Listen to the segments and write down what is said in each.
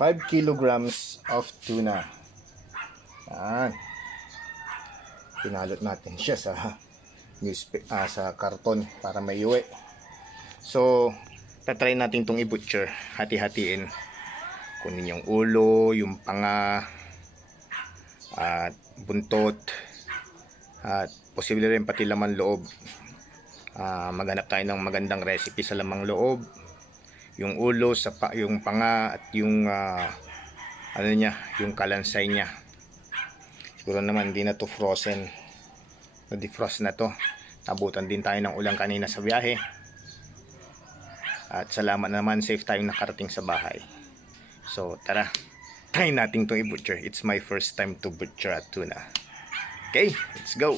5 kilograms of tuna. Yan. Pinalot natin siya sa sa karton para may uwi. So, tatry natin itong i-butcher. Hati-hatiin. Kunin yung ulo, yung panga, at buntot, at posible rin pati laman loob. Maghanap tayo ng magandang recipe sa lamang loob. Yung ulo, yung panga, at yung ano niya, yung kalansay niya. Siguro naman hindi na to frozen. Na-defrost na to. Nabutan din tayo ng ulan kanina sa biyahe. At salamat naman, safe tayong nakarating sa bahay. So tara, try natin itong i-butcher. It's my first time to butcher a tuna. Okay, let's go.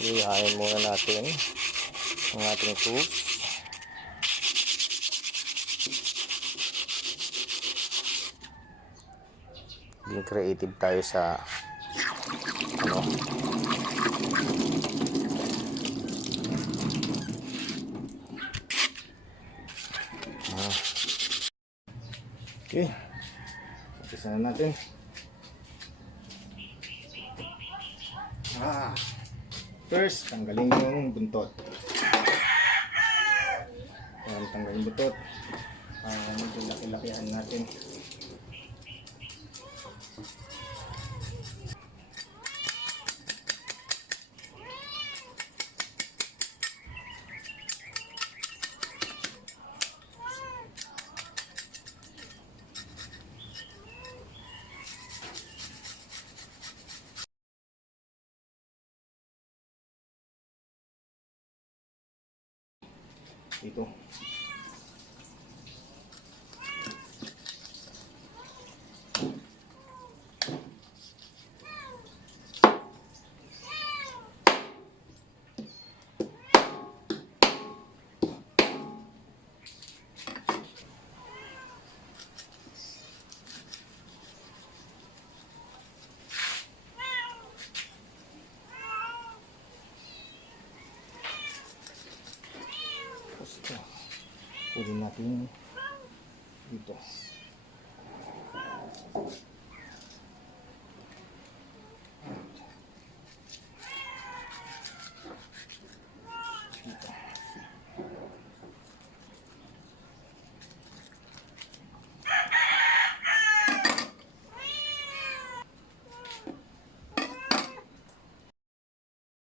Ihayin muna natin ang ating tools. Being creative tayo sa ano, okay, umpisa na natin. First, tanggalin yung buntot. Tanggalin yung buntot. Medyo laki-lakihan natin. Ito. Pulin natin dito.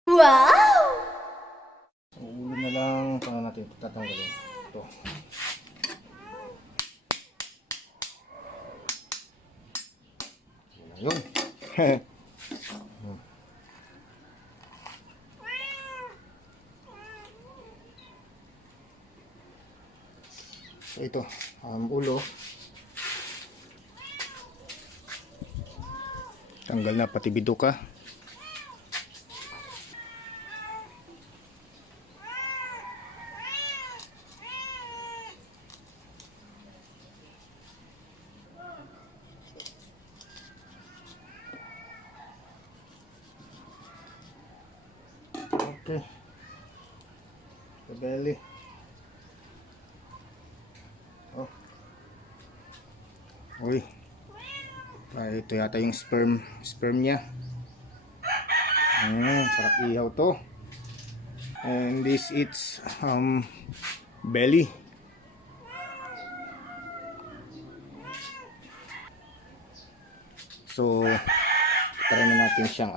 Wow! So, ulo na lang. Paano natin tatanggalin? Ito. Yun. So, ito. Ulo. Tanggal na pati biduka. Okay. The belly. Oh. Uy. Ito yata yung sperm niya. Sarap ihaw to. And this it's belly. So try na natin siyang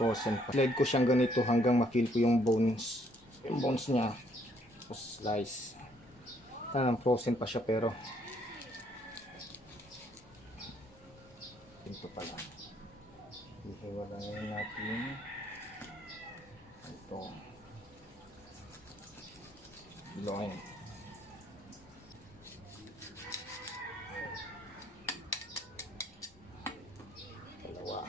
frozen. Slide ko siyang ganito hanggang ma-feel ko yung bones. Yung bones niya. Tapos slice. Frozen pa siya pero ito pala. Ihiwalayin natin ito. Loin. Dalawa.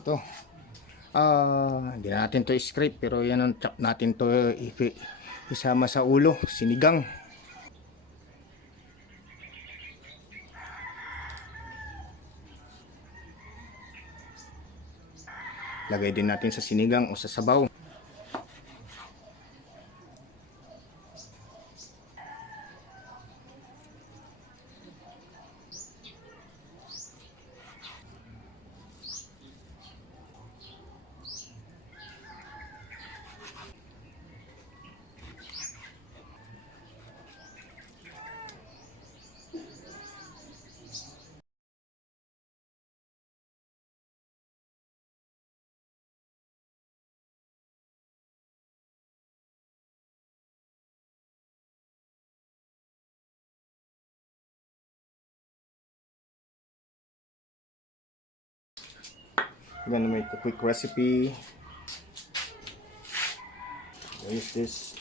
Ito. Hindi na natin to scrape, pero yan ang chop natin to isama sa ulo, sinigang. Lagay din natin sa sinigang o sa sabaw. I'm gonna make a quick recipe. What is this?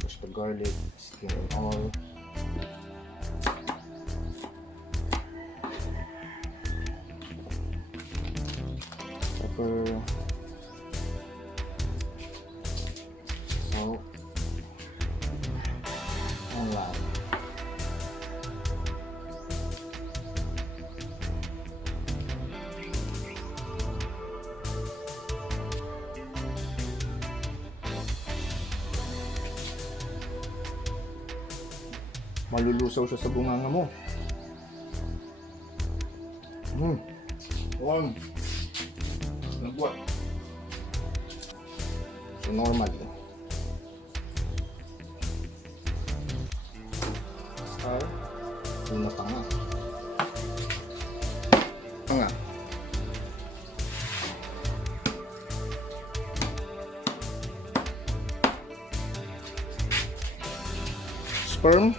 Crush the garlic, skin and all. Pepper, salt, and lime. Malulusaw siya sa bunganga mo. Warm. Nagbuhat. So normal. Style. Una pa nga. Nga. Sperm.